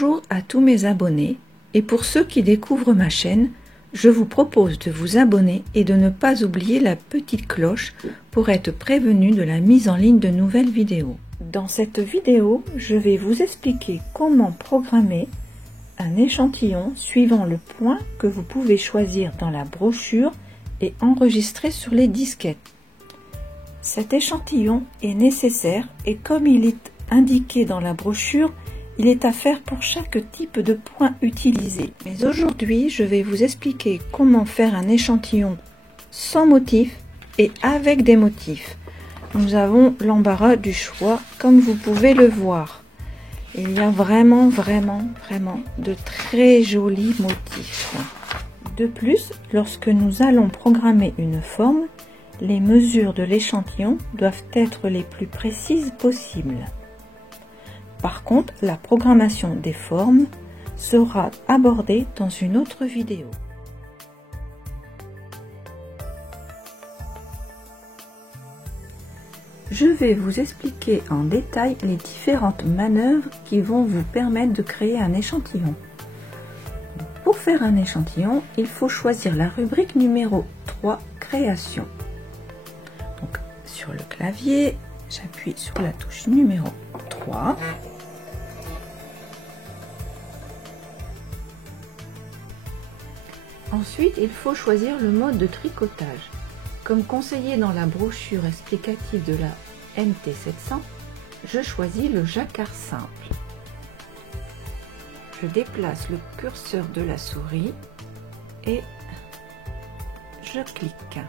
Bonjour à tous mes abonnés et pour ceux qui découvrent ma chaîne, je vous propose de vous abonner et de ne pas oublier la petite cloche pour être prévenu de la mise en ligne de nouvelles vidéos. Dans cette vidéo, je vais vous expliquer comment programmer un échantillon suivant le point que vous pouvez choisir dans la brochure et enregistrer sur les disquettes. Cet échantillon est nécessaire et comme il est indiqué dans la brochure, il est à faire pour chaque type de point utilisé. Mais aujourd'hui, je vais vous expliquer comment faire un échantillon sans motif et avec des motifs. Nous avons l'embarras du choix, comme vous pouvez le voir. Il y a vraiment de très jolis motifs. De plus, lorsque nous allons programmer une forme, les mesures de l'échantillon doivent être les plus précises possibles. Par contre, la programmation des formes sera abordée dans une autre vidéo. Je vais vous expliquer en détail les différentes manœuvres qui vont vous permettre de créer un échantillon. Pour faire un échantillon, il faut choisir la rubrique numéro 3, Création. Donc, sur le clavier, j'appuie sur la touche numéro 3. Ensuite, il faut choisir le mode de tricotage. Comme conseillé dans la brochure explicative de la MT700, je choisis le jacquard simple. Je déplace le curseur de la souris et je clique.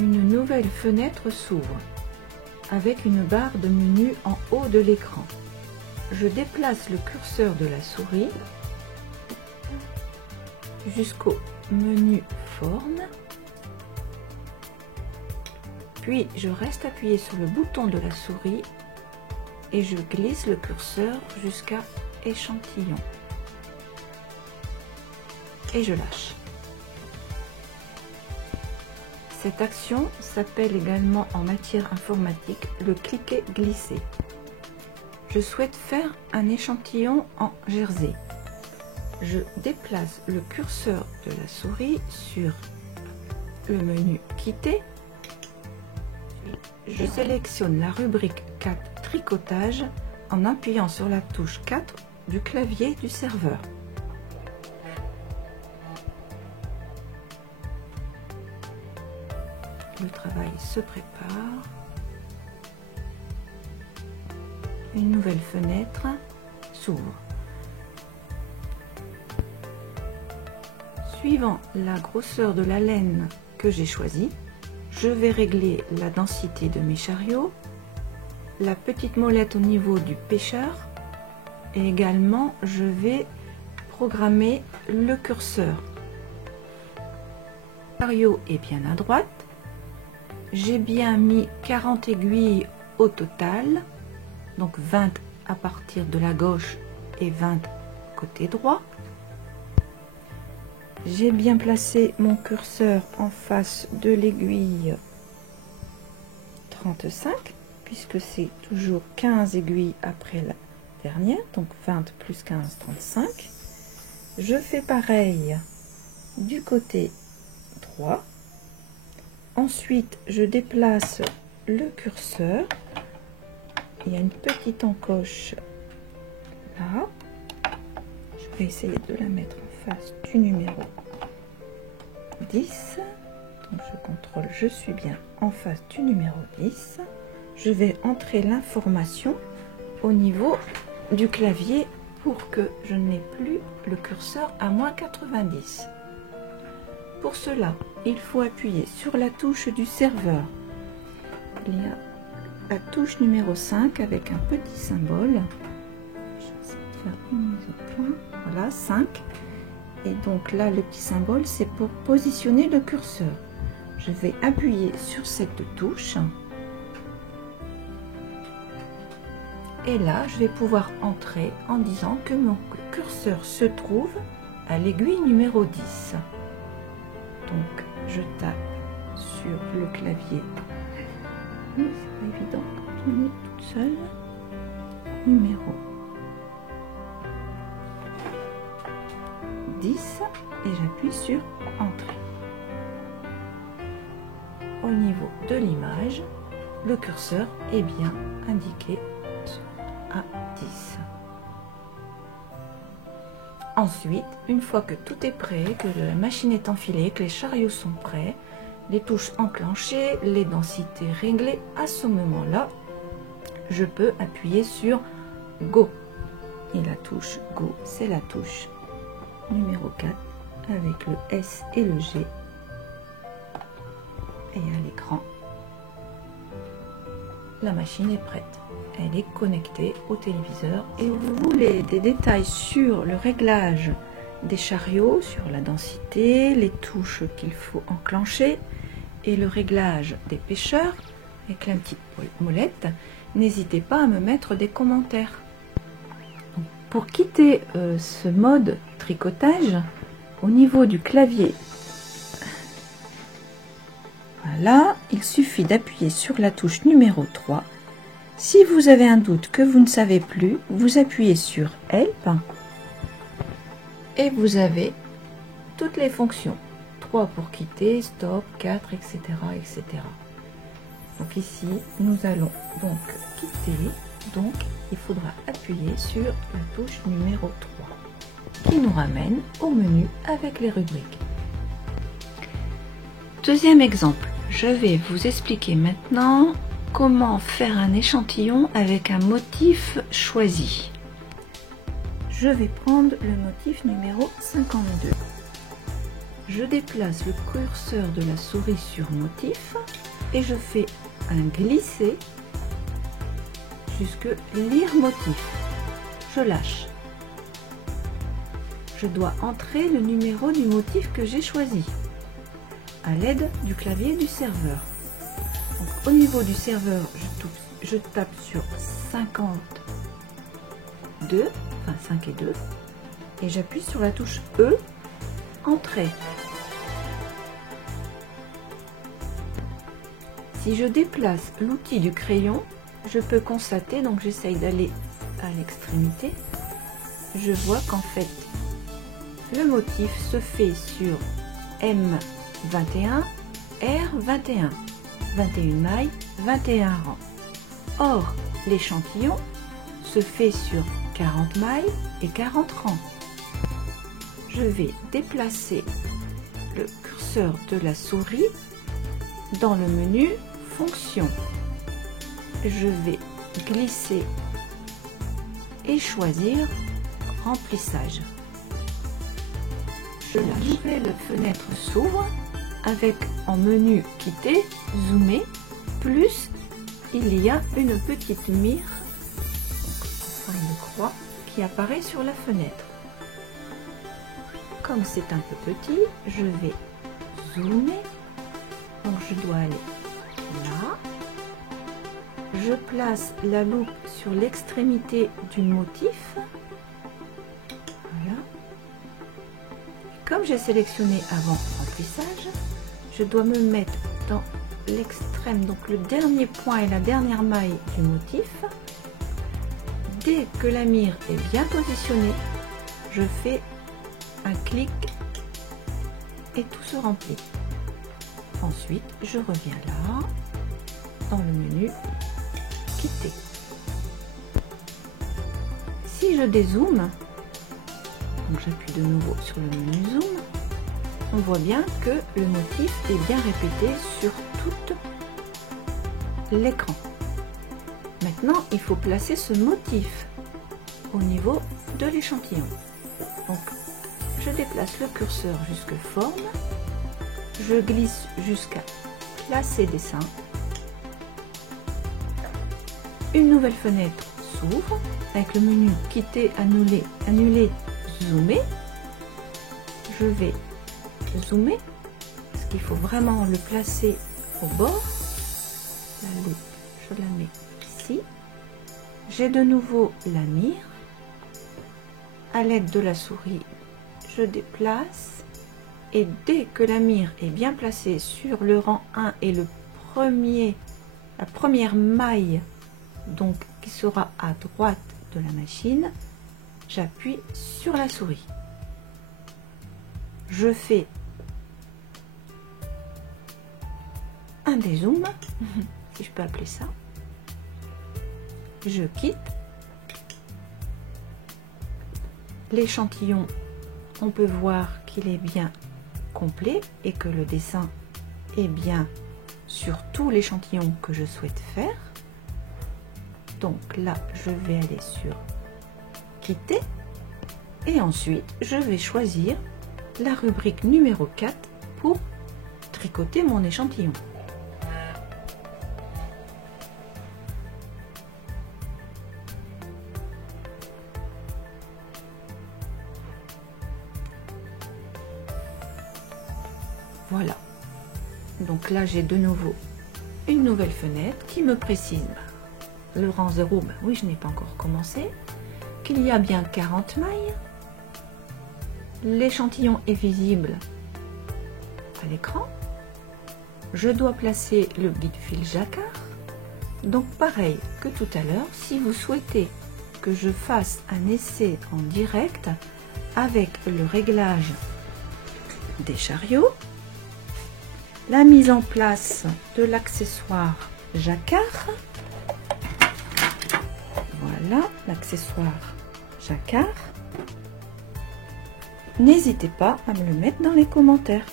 Une nouvelle fenêtre s'ouvre avec une barre de menu en haut de l'écran. Je déplace le curseur de la souris jusqu'au menu Forme, puis je reste appuyé sur le bouton de la souris et je glisse le curseur jusqu'à Échantillon et je lâche. Cette action s'appelle également en matière informatique le cliquer-glisser. Je souhaite faire un échantillon en jersey. Je déplace le curseur de la souris sur le menu Quitter. Je sélectionne la rubrique 4 Tricotage en appuyant sur la touche 4 du clavier du serveur. Le travail se prépare. Une nouvelle fenêtre s'ouvre. Suivant la grosseur de la laine que j'ai choisie, je vais régler la densité de mes chariots, la petite molette au niveau du pêcheur et également je vais programmer le curseur. Le chariot est bien à droite. J'ai bien mis 40 aiguilles au total, donc 20 à partir de la gauche et 20 côté droit. J'ai bien placé mon curseur en face de l'aiguille 35, puisque c'est toujours 15 aiguilles après la dernière, donc 20 plus 15, 35. Je fais pareil du côté droit. Ensuite, je déplace le curseur. Il y a une petite encoche là. Je vais essayer de la mettre en face du numéro 10. Donc je contrôle, je suis bien en face du numéro 10. Je vais entrer l'information au niveau du clavier pour que je n'ai plus le curseur à moins 90. Pour cela, il faut appuyer sur la touche du serveur. Il y a la touche numéro 5 avec un petit symbole. Je vais faire une mise au point. Voilà, 5. Et donc là, le petit symbole, c'est pour positionner le curseur. Je vais appuyer sur cette touche. Et là, je vais pouvoir entrer en disant que mon curseur se trouve à l'aiguille numéro 10. Donc, je tape sur le clavier. C'est pas évident quand on est toute seule. Numéro 10 et j'appuie sur Entrée. Au niveau de l'image, le curseur est bien indiqué à 10. Ensuite, une fois que tout est prêt, que la machine est enfilée, que les chariots sont prêts, les touches enclenchées, les densités réglées, à ce moment-là, je peux appuyer sur Go. Et la touche Go, c'est la touche numéro 4 avec le S et le G. Et à l'écran, la machine est prête. Elle est connectée au téléviseur. Et vous voulez des détails sur le réglage des chariots, sur la densité, les touches qu'il faut enclencher et le réglage des pêcheurs avec la petite molette, n'hésitez pas à me mettre des commentaires. Donc, pour quitter ce mode tricotage, au niveau du clavier, voilà, il suffit d'appuyer sur la touche numéro 3. Si vous avez un doute que vous ne savez plus, vous appuyez sur Help et vous avez toutes les fonctions. 3 pour quitter, stop, 4, etc. etc. Donc ici, nous allons donc quitter. Donc, il faudra appuyer sur la touche numéro 3 qui nous ramène au menu avec les rubriques. Deuxième exemple, je vais vous expliquer maintenant comment faire un échantillon avec un motif choisi. Je vais prendre le motif numéro 52. Je déplace le curseur de la souris sur motif et je fais un glisser jusque lire motif. Je lâche. Je dois entrer le numéro du motif que j'ai choisi à l'aide du clavier du serveur. Donc, au niveau du serveur, je tape sur 52, enfin 5 et 2, et j'appuie sur la touche E, Entrée. Si je déplace l'outil du crayon, je peux constater, donc j'essaye d'aller à l'extrémité, je vois qu'en fait, le motif se fait sur M21, R21, 21 mailles, 21 rangs. Or, l'échantillon se fait sur 40 mailles et 40 rangs. Je vais déplacer le curseur de la souris dans le menu Fonction. Je vais glisser et choisir Remplissage. La nouvelle fenêtre s'ouvre avec en menu Quitter, Zoomer, plus il y a une petite mire en forme de croix qui apparaît sur la fenêtre. Comme c'est un peu petit, je vais zoomer. Donc je dois aller là. Je place la loupe sur l'extrémité du motif. Voilà. Comme j'ai sélectionné avant remplissage, je dois me mettre dans l'extrême, donc le dernier point et la dernière maille du motif. Dès que la mire est bien positionnée, je fais un clic et tout se remplit. Ensuite, je reviens là, dans le menu Quitter. Si je dézoome, donc j'appuie de nouveau sur le menu Zoom, on voit bien que le motif est bien répété sur tout l'écran. Maintenant, il faut placer ce motif au niveau de l'échantillon. Donc, je déplace le curseur jusque forme, je glisse jusqu'à placer dessin. Une nouvelle fenêtre s'ouvre avec le menu quitter, annuler, annuler, zoomer. Je vais zoomer parce qu'il faut vraiment le placer au bord. La loupe, je la mets ici. J'ai de nouveau la mire. À l'aide de la souris, je déplace et dès que la mire est bien placée sur le rang 1 et la première maille, donc qui sera à droite de la machine, j'appuie sur la souris. je fais un dézoom, si je peux appeler ça. Je quitte. L'échantillon, on peut voir qu'il est bien complet et que le dessin est bien sur tout l'échantillon que je souhaite faire. Donc là, je vais aller sur quitter et ensuite je vais choisir la rubrique numéro 4 pour tricoter mon échantillon. Voilà, donc là j'ai de nouveau une nouvelle fenêtre qui me précise, le rang 0, ben oui je n'ai pas encore commencé, qu'il y a bien 40 mailles, l'échantillon est visible à l'écran, je dois placer le guide fil jacquard, donc pareil que tout à l'heure, si vous souhaitez que je fasse un essai en direct avec le réglage des chariots, la mise en place de l'accessoire jacquard. Voilà l'accessoire jacquard. N'hésitez pas à me le mettre dans les commentaires.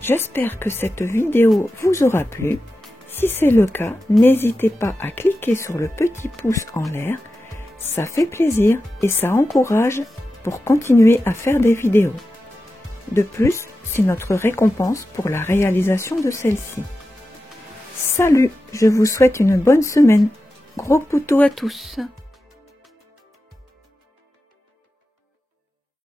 J'espère que cette vidéo vous aura plu. Si c'est le cas, n'hésitez pas à cliquer sur le petit pouce en l'air, ça fait plaisir et ça encourage pour continuer à faire des vidéos. De plus, c'est notre récompense pour la réalisation de celle-ci. Salut, je vous souhaite une bonne semaine. Gros poutou à tous.